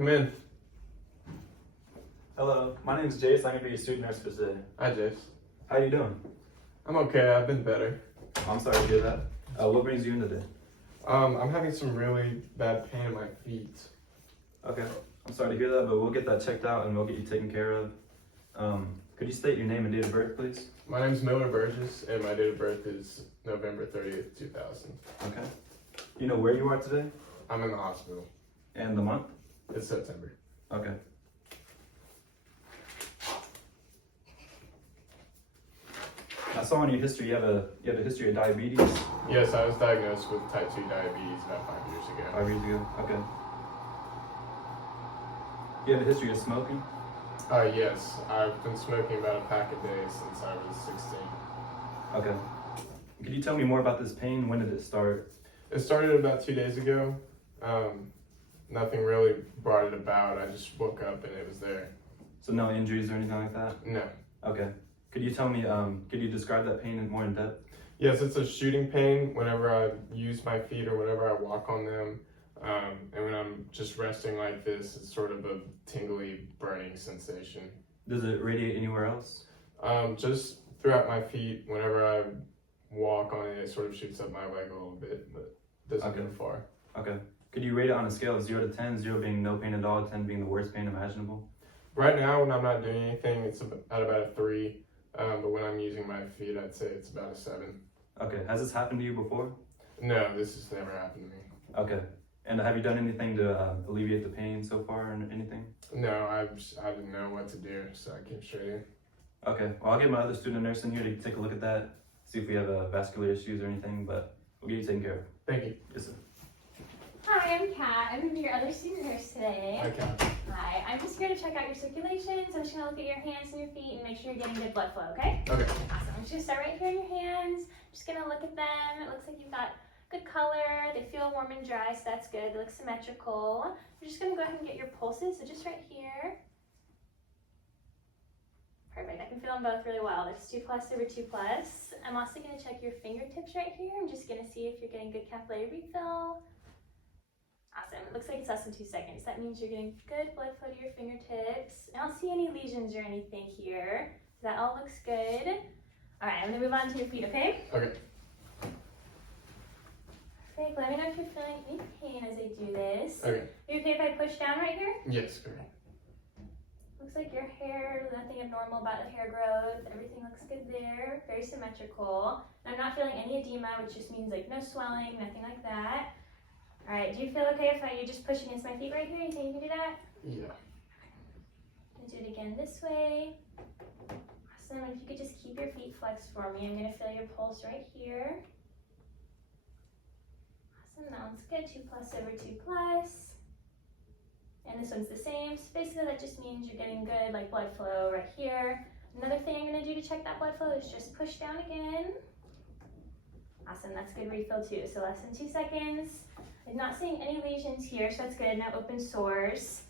Come in. Hello, my name is Jace. I'm gonna be your student nurse for today. Hi, Jace. How you doing? I'm okay. I've been better. I'm sorry to hear that. What brings you in today? I'm having some really bad pain in my feet. Okay, I'm sorry to hear that, but we'll get that checked out and we'll get you taken care of. Could you state your name and date of birth, please? My name's Miller Burgess, and my date of birth is November 30th, 2000. Okay. You know where you are today? I'm in the hospital. And the month? It's September. Okay. I saw in your history you have a history of diabetes. Yes, I was diagnosed with type 2 diabetes about 5 years ago. 5 years ago. Okay. You have a history of smoking? Yes, I've been smoking about a pack a day since I was 16. Okay. Could you tell me more about this pain? When did it start? It started about 2 days ago. Nothing really brought it about. I just woke up and it was there. So no injuries or anything like that? No. Okay. Could you tell me, could you describe that pain in more in depth? Yes, it's a shooting pain whenever I use my feet or whenever I walk on them. And when I'm just resting like this, it's sort of a tingly, burning sensation. Does it radiate anywhere else? Just throughout my feet, whenever I walk on it, it sort of shoots up my leg a little bit, but doesn't go far. Okay. Could you rate it on a scale of 0 to 10, 0 being no pain at all, 10 being the worst pain imaginable? Right now, when I'm not doing anything, it's at about a 3. But when I'm using my feet, I'd say it's about a 7. Okay. Has this happened to you before? No, this has never happened to me. Okay. And have you done anything to alleviate the pain so far or anything? No, I didn't know what to do, so I came straight in. Okay. Well, I'll get my other student nurse in here to take a look at that, see if we have vascular issues or anything, but we'll get you taken care of. Thank you. Yes, sir. Hi, I'm Kat. I'm going to be your other student nurse today. Okay. Hi, I'm just here to check out your circulation, so I'm just going to look at your hands and your feet and make sure you're getting good blood flow, okay? Okay. Awesome. I'm just going to start right here in your hands. Just going to look at them. It looks like you've got good color. They feel warm and dry, so that's good. They look symmetrical. I'm just going to go ahead and get your pulses, so just right here. Perfect. I can feel them both really well. There's 2+ over 2+. I'm also going to check your fingertips right here. I'm just going to see if you're getting good capillary refill. Awesome. It looks like it's less than 2 seconds. That means you're getting good blood flow to your fingertips. I don't see any lesions or anything here. That all looks good. All right, I'm going to move on to your feet, okay? Okay. Perfect. Let me know if you're feeling any pain as I do this. Okay. Are you okay if I push down right here? Yes, correct. Looks like your hair, nothing abnormal about the hair growth. Everything looks good there. Very symmetrical. And I'm not feeling any edema, which just means like no swelling, nothing like that. All right, do you feel okay if you just push against my feet right here? You think you can do that? Yeah. Do it again this way. Awesome, and if you could just keep your feet flexed for me, I'm gonna feel your pulse right here. Awesome, that one's good, 2+ over 2+. And this one's the same, so basically that just means you're getting good like blood flow right here. Another thing I'm gonna do to check that blood flow is just push down again. Awesome, that's good refill too, so less than 2 seconds. I'm not seeing any lesions here, so that's good, no open sores.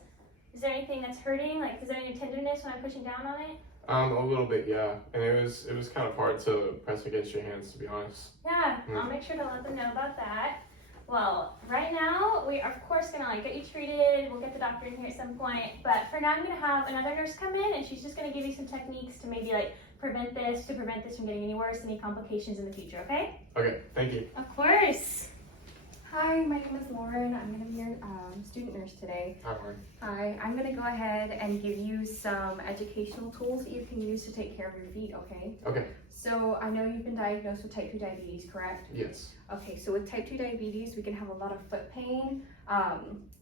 Is there anything that's hurting? Like, is there any tenderness when I'm pushing down on it? A little bit, yeah. And it was kind of hard to press against your hands, to be honest. Yeah, I'll make sure to let them know about that. Well, right now, we are of course gonna get you treated. We'll get the doctor in here at some point, but for now I'm gonna have another nurse come in and she's just gonna give you some techniques to maybe like prevent this from getting any worse, any complications in the future, okay? Okay, thank you. Of course. Hi, my name is Lauren. I'm going to be your student nurse today. Hi, Mark. Hi, I'm going to go ahead and give you some educational tools that you can use to take care of your feet, okay? Okay. So I know you've been diagnosed with type 2 diabetes, correct? Yes. Okay, so with type 2 diabetes, we can have a lot of foot pain,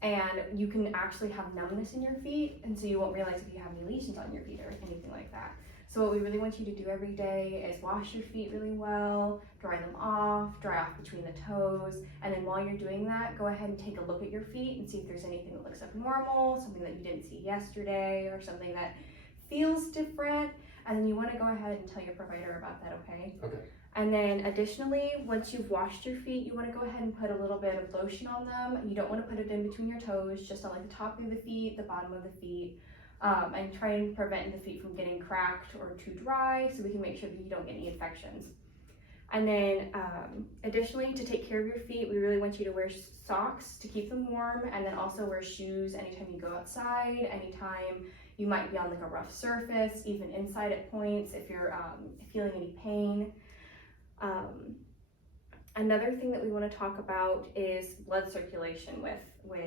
and you can actually have numbness in your feet, and so you won't realize if you have any lesions on your feet or anything like that. So what we really want you to do every day is wash your feet really well, dry them off, dry off between the toes, and then while you're doing that, go ahead and take a look at your feet and see if there's anything that looks abnormal, something that you didn't see yesterday, or something that feels different, and then you want to go ahead and tell your provider about that, okay? Okay. And then additionally, once you've washed your feet, you want to go ahead and put a little bit of lotion on them. You don't want to put it in between your toes, just on like the top of the feet, the bottom of the feet. And try and prevent the feet from getting cracked or too dry so we can make sure that you don't get any infections. And then additionally, to take care of your feet, we really want you to wear socks to keep them warm, and then also wear shoes anytime you go outside, anytime you might be on like a rough surface, even inside at points if you're feeling any pain. Another thing that we want to talk about is blood circulation with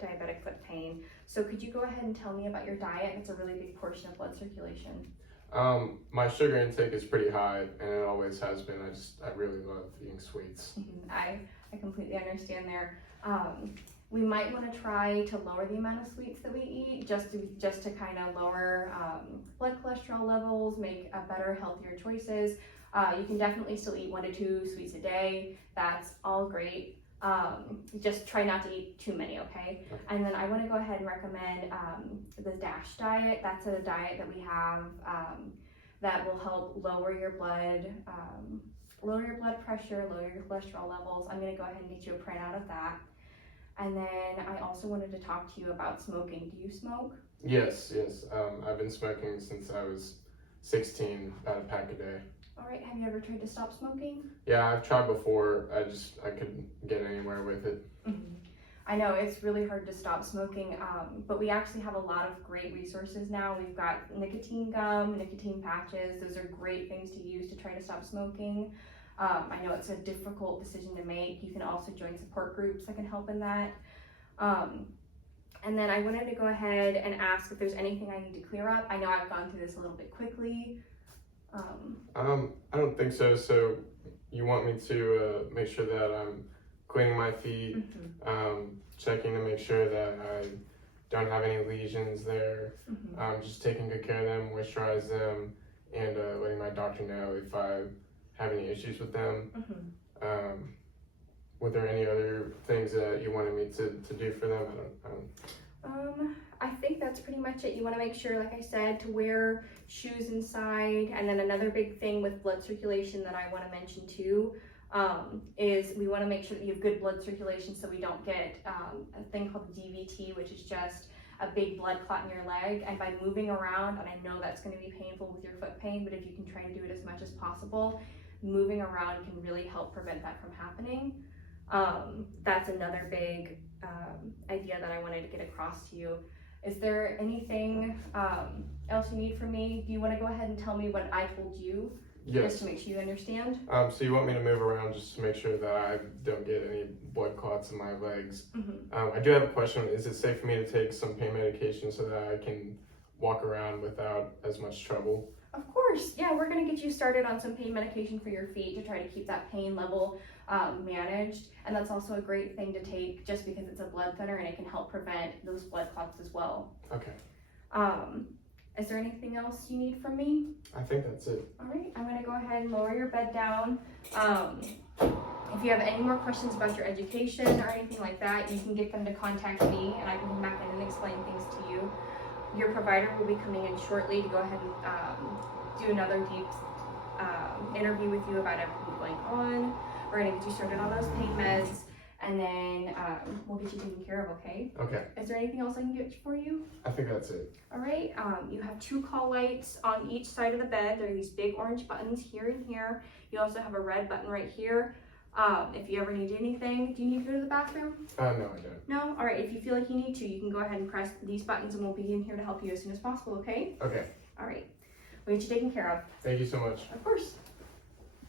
diabetic foot pain. So could you go ahead and tell me about your diet? It's a really big portion of blood circulation. My sugar intake is pretty high, and it always has been. I really love eating sweets. I completely understand there. We might want to try to lower the amount of sweets that we eat, just to kind of lower blood cholesterol levels, make better, healthier choices. You can definitely still eat 1 to 2 sweets a day. That's all great. Just try not to eat too many, okay? And then I want to go ahead and recommend the DASH diet. That's a diet that we have that will help lower your blood pressure, lower your cholesterol levels. I'm going to go ahead and get you a printout of that. And then I also wanted to talk to you about smoking. Do you smoke? Yes. I've been smoking since I was 16, about a pack a day. All right, have you ever tried to stop smoking? Yeah, I've tried before. I couldn't get anywhere with it. I know it's really hard to stop smoking, but we actually have a lot of great resources now. We've got nicotine gum, nicotine patches. Those are great things to use to try to stop smoking. I know it's a difficult decision to make. You can also join support groups that can help in that. And then I wanted to go ahead and ask if there's anything I need to clear up. I know I've gone through this a little bit quickly. I don't think so. So you want me to make sure that I'm cleaning my feet, checking to make sure that I don't have any lesions there, just taking good care of them, moisturize them, and letting my doctor know if I have any issues with them. Were there any other things that you wanted me to do for them? I think that's pretty much it. You want to make sure, like I said, to wear shoes inside. And then another big thing with blood circulation that I want to mention too is we want to make sure that you have good blood circulation so we don't get a thing called DVT, which is just a big blood clot in your leg. And by moving around, and I know that's going to be painful with your foot pain, but if you can try to do it as much as possible, moving around can really help prevent that from happening. That's another big idea that I wanted to get across to you. Is there anything else you need from me? Do you want to go ahead and tell me what I told you? Yes. Just to make sure you understand? So you want me to move around just to make sure that I don't get any blood clots in my legs. I do have a question. Is it safe for me to take some pain medication so that I can walk around without as much trouble? Of course. Yeah, we're going to get you started on some pain medication for your feet to try to keep that pain level managed. And that's also a great thing to take just because it's a blood thinner and it can help prevent those blood clots as well. Okay. Is there anything else you need from me? I think that's it. All right, I'm going to go ahead and lower your bed down. If you have any more questions about your education or anything like that, you can get them to contact me and I can come back in and explain things to you. Your provider will be coming in shortly to go ahead and do another deep interview with you about everything going on. We're going to get you started on those pain meds, and then we'll get you taken care of, okay? Okay. Is there anything else I can get for you? I think that's it. All right, you have 2 call lights on each side of the bed. There are these big orange buttons here and here. You also have a red button right here. If you ever need anything, do you need to go to the bathroom? No, I don't. No? All right, if you feel like you need to, you can go ahead and press these buttons and we'll be in here to help you as soon as possible, okay? Okay. All right, we'll get you taken care of. Thank you so much. Of course.